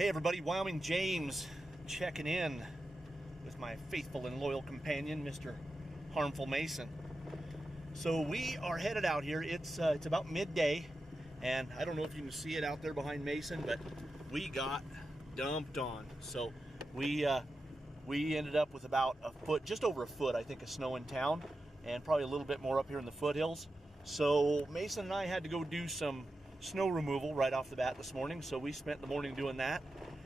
Hey everybody, Wyoming James checking in with my faithful and loyal companion, Mr. Harmful Mason. So we are headed out here. It's about midday, and I don't know if you can see it out there behind Mason, but we got dumped on. So we ended up with about a foot, just over a foot, I think, of snow in town, and probably a little bit more up here in the foothills. So Mason and I had to go do some snow removal right off the bat this morning, so we spent the morning doing that.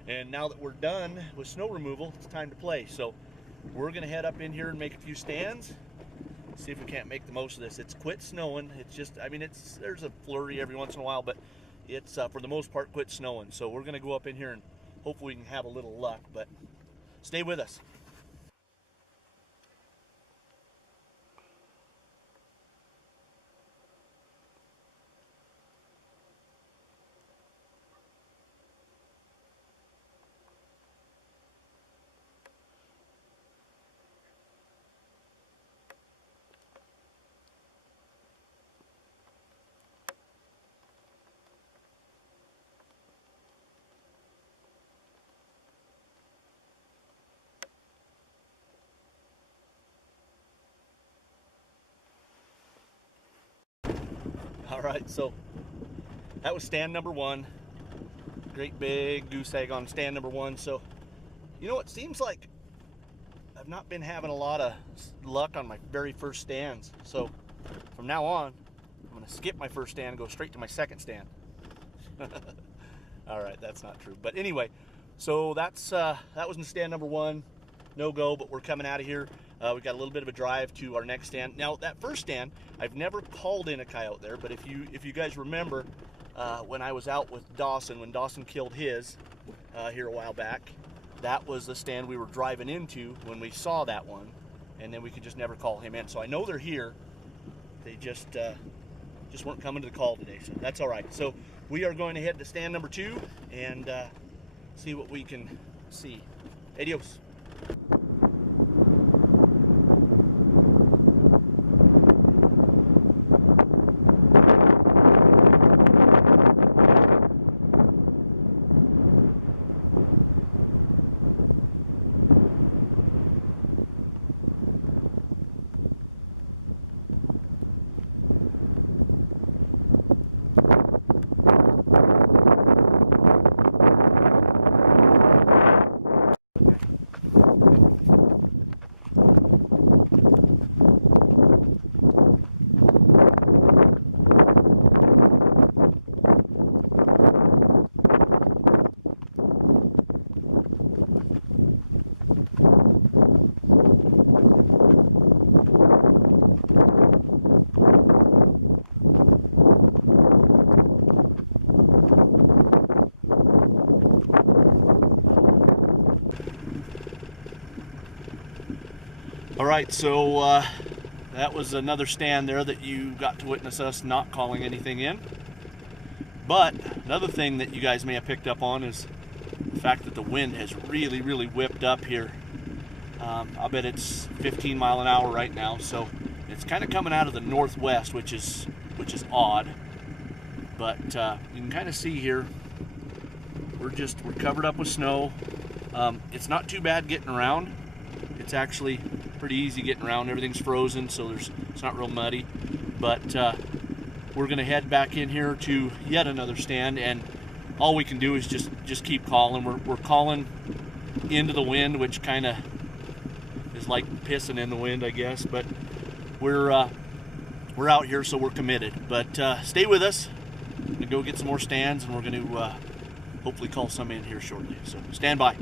And now that we're done with snow removal, it's time to play. So we're gonna head up in here and make a few stands, see if we can't make the most of this. It's quit snowing. It's just, I mean, there's a flurry every once in a while, but it's for the most part quit snowing. So we're gonna go up in here and hopefully we can have a little luck, but stay with us. All right, so that was stand number one. Great big goose egg on stand number one. So, you know, it seems like I've not been having a lot of luck on my very first stands. So from now on, I'm gonna skip my first stand and go straight to my second stand. All right, that's not true. But anyway, so that was in stand number one. No go, but we're coming out of here. We got a little bit of a drive to our next stand. Now, that first stand, I've never called in a coyote there, but if you guys remember, when I was out with Dawson, when Dawson killed his here a while back, that was the stand we were driving into when we saw that one, and then we could just never call him in. So I know they're here. They just weren't coming to the call today, so that's all right. So we are going to head to stand number two and see what we can see. Adios. All right, so that was another stand there that you got to witness us not calling anything in. But another thing that you guys may have picked up on is the fact that the wind has really, really whipped up here. I'll bet it's 15 mile an hour right now, so it's kind of coming out of the northwest, which is odd. But you can kind of see here, we're covered up with snow. It's not too bad getting around. It's actually pretty easy getting around. Everything's frozen, so it's not real muddy. But we're gonna head back in here to yet another stand, and all we can do is just keep calling. We're calling into the wind, which kind of is like pissing in the wind, I guess. But we're out here, so we're committed. But stay with us. We're gonna go get some more stands, and we're gonna hopefully call some in here shortly. So stand by.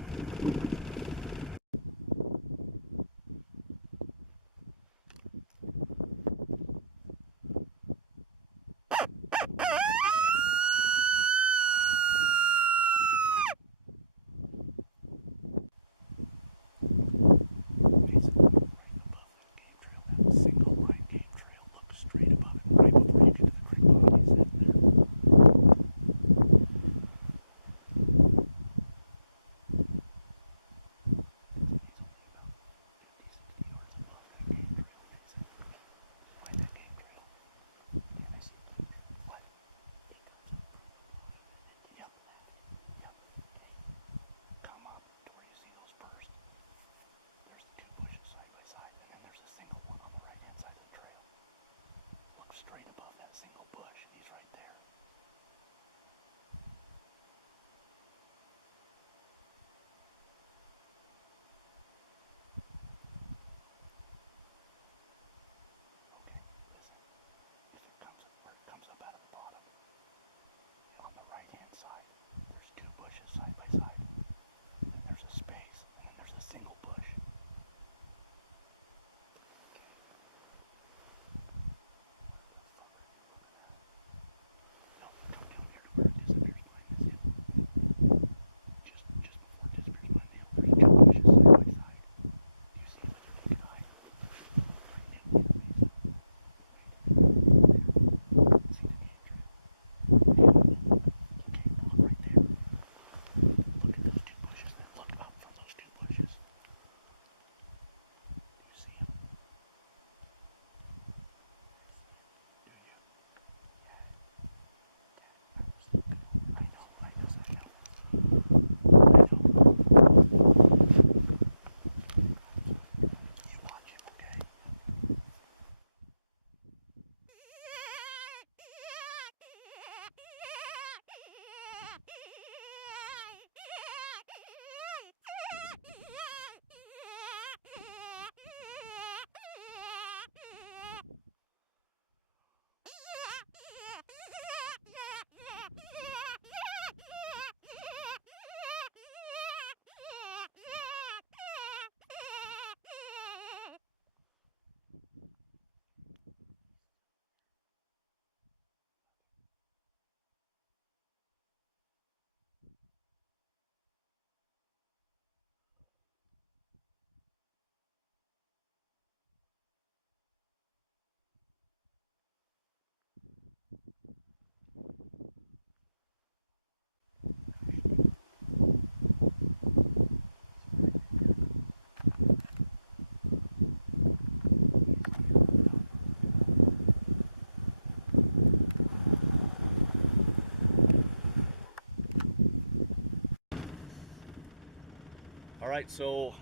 right, so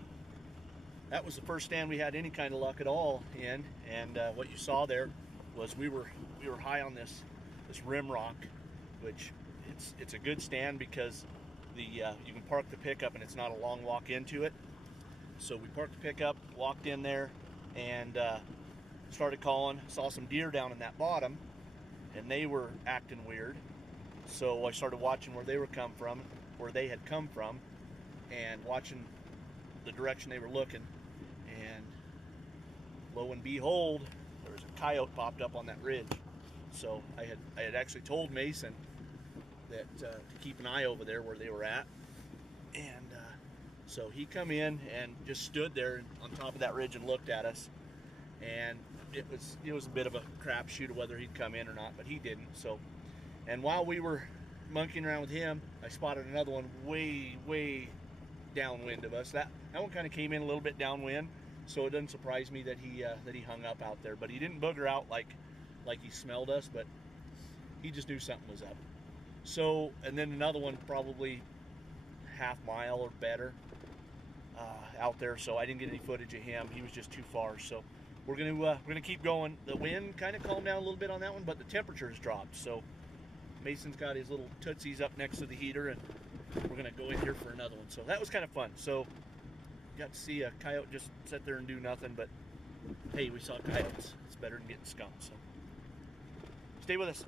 that was the first stand we had any kind of luck at all in, and what you saw there was we were high on this rim rock, which it's a good stand because you can park the pickup and it's not a long walk into it. So we parked the pickup, walked in there, and started calling. Saw some deer down in that bottom, and they were acting weird. So I started watching where they had come from, and watching the direction they were looking. And lo and behold, there was a coyote popped up on that ridge. So I had actually told Mason that to keep an eye over there where they were at, and so he come in and just stood there on top of that ridge and looked at us. And it was a bit of a crapshoot of whether he'd come in or not, but he didn't. So, and while we were monkeying around with him, I spotted another one way downwind of us. That one kind of came in a little bit downwind, so it doesn't surprise me that he hung up out there. But he didn't booger out like he smelled us, but he just knew something was up. So, and then another one probably half mile or better out there. So I didn't get any footage of him. He was just too far. So we're gonna keep going. The wind kind of calmed down a little bit on that one, but the temperature's dropped. So Mason's got his little tootsies up next to the heater, and we're gonna go in here for another one. So that was kind of fun. So got to see a coyote just sit there and do nothing, but hey, we saw coyotes. It's better than getting skunked. So stay with us.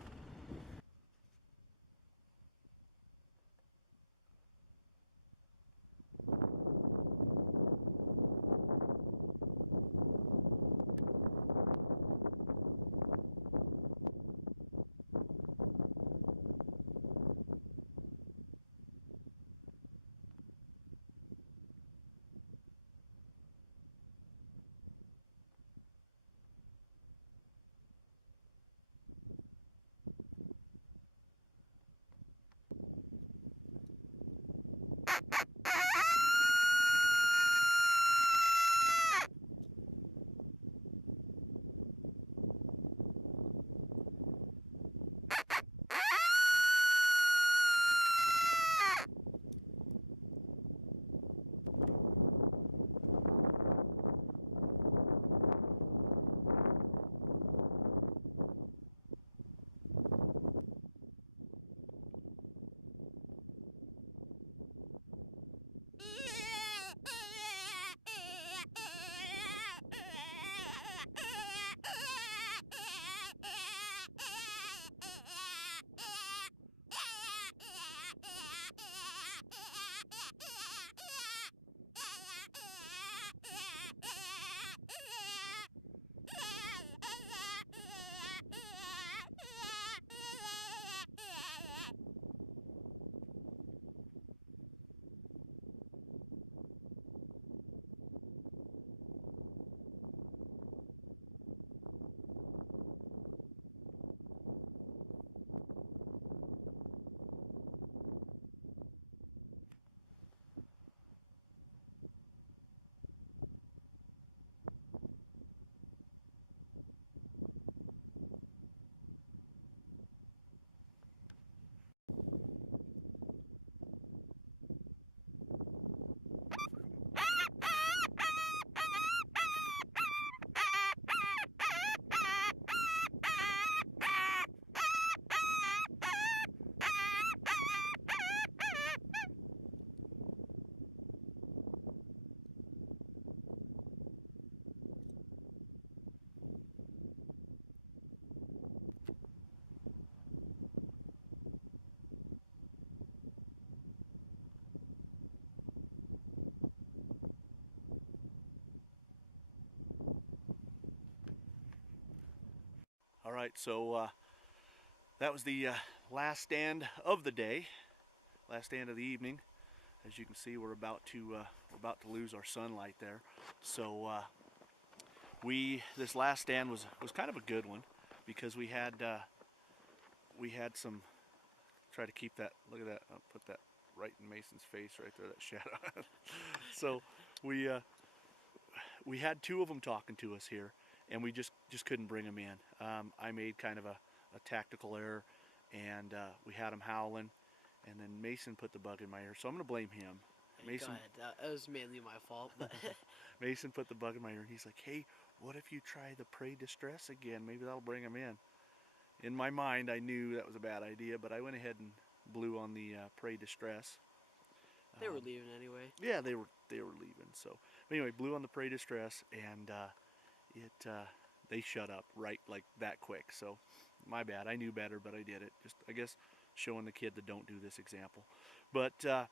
All right, so that was the last stand of the day, last stand of the evening. As you can see, we're about to lose our sunlight there. So this last stand was kind of a good one because we had some. Try to keep that. Look at that. I'll put that right in Mason's face right there. That shadow. So we had two of them talking to us here, and we just couldn't bring them in. I made kind of a tactical error, and we had them howling, and then Mason put the bug in my ear, so I'm going to blame him. Go ahead. It was mainly my fault, but Mason put the bug in my ear, and he's like, "Hey, what if you try the prey distress again? Maybe that'll bring them in." In my mind, I knew that was a bad idea, but I went ahead and blew on the prey distress. they were leaving anyway. Yeah, they were leaving. So anyway, blew on the prey distress, and it they shut up right like that quick. So my bad. I knew better, but I did it. Just I guess showing the kid that don't do this example. But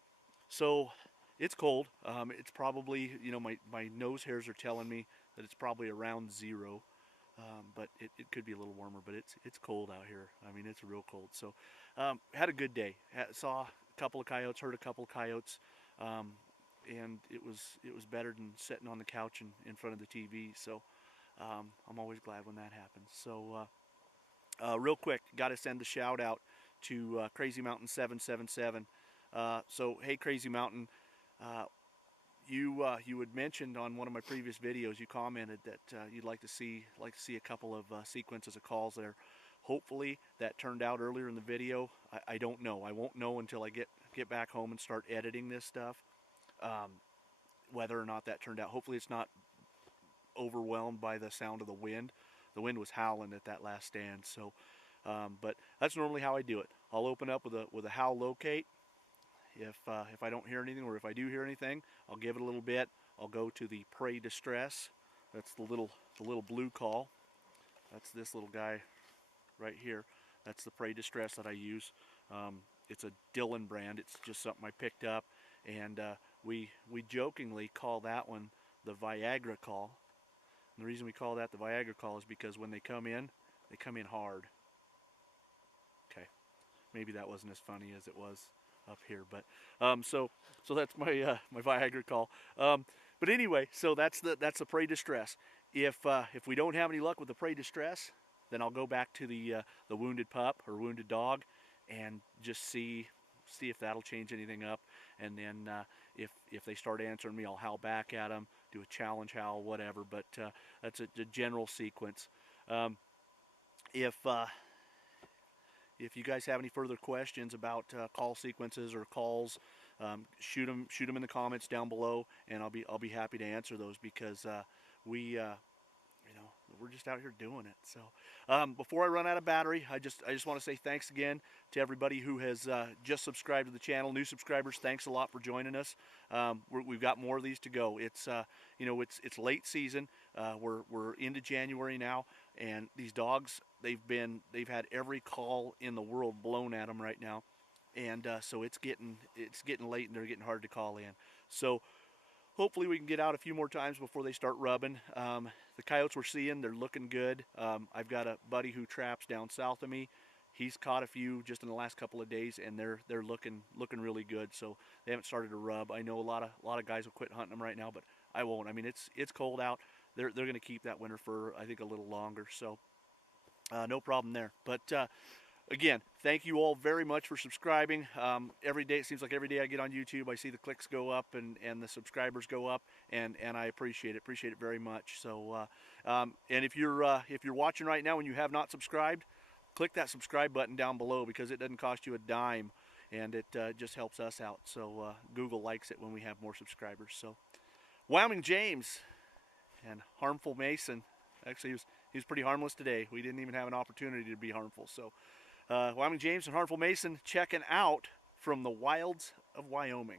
so it's cold. It's probably, my nose hairs are telling me that it's probably around 0. But it could be a little warmer. But it's cold out here. I mean, it's real cold. So had a good day. Saw a couple of coyotes, heard a couple of coyotes, and it was better than sitting on the couch in front of the TV. So I'm always glad when that happens. So real quick, got to send a shout out to Crazy Mountain 777. So hey, Crazy Mountain, you had mentioned on one of my previous videos, you commented that you'd like to see a couple of sequences of calls there. Hopefully that turned out earlier in the video. I don't know. I won't know until I get back home and start editing this stuff. Whether or not that turned out. Hopefully it's not overwhelmed by the sound of the wind. The wind was howling at that last stand. So, but that's normally how I do it. I'll open up with a howl locate. If I don't hear anything, or if I do hear anything, I'll give it a little bit. I'll go to the prey distress. That's the little blue call. That's this little guy right here. That's the prey distress that I use. It's a Dillon brand. It's just something I picked up, and we jokingly call that one the Viagra call. And the reason we call that the Viagra call is because when they come in hard. Okay, maybe that wasn't as funny as it was up here, but so that's my Viagra call. But anyway, so that's the prey distress. If we don't have any luck with the prey distress, then I'll go back to the wounded pup or wounded dog, and just see if that'll change anything up. And then if they start answering me, I'll howl back at them, do a challenge howl, whatever. But that's a general sequence. If if you guys have any further questions about call sequences or calls, shoot them in the comments down below, and I'll be happy to answer those, because we we're just out here doing it. So before I run out of battery, I just want to say thanks again to everybody who has just subscribed to the channel. New subscribers, thanks a lot for joining us. We've got more of these to go. It's it's late season. We're into January now, and these dogs, they've had every call in the world blown at them right now, and so it's getting late, and they're getting hard to call in. So hopefully we can get out a few more times before they start rubbing. The coyotes we're seeing, they're looking good. I've got a buddy who traps down south of me. He's caught a few just in the last couple of days, and they're looking really good. So they haven't started to rub. I know a lot of guys will quit hunting them right now, but I won't. I mean, it's cold out. They're going to keep that winter fur, I think, a little longer. So no problem there. But again, thank you all very much for subscribing. Every day, it seems like every day I get on YouTube, I see the clicks go up and the subscribers go up, and I appreciate it very much. So, and if you're watching right now and you have not subscribed, click that subscribe button down below, because it doesn't cost you a dime, and it just helps us out. So Google likes it when we have more subscribers. So Wyoming James and Harmful Mason, actually he was pretty harmless today. We didn't even have an opportunity to be harmful. So Wyoming James and Harmful Mason checking out from the Wilds of Wyoming.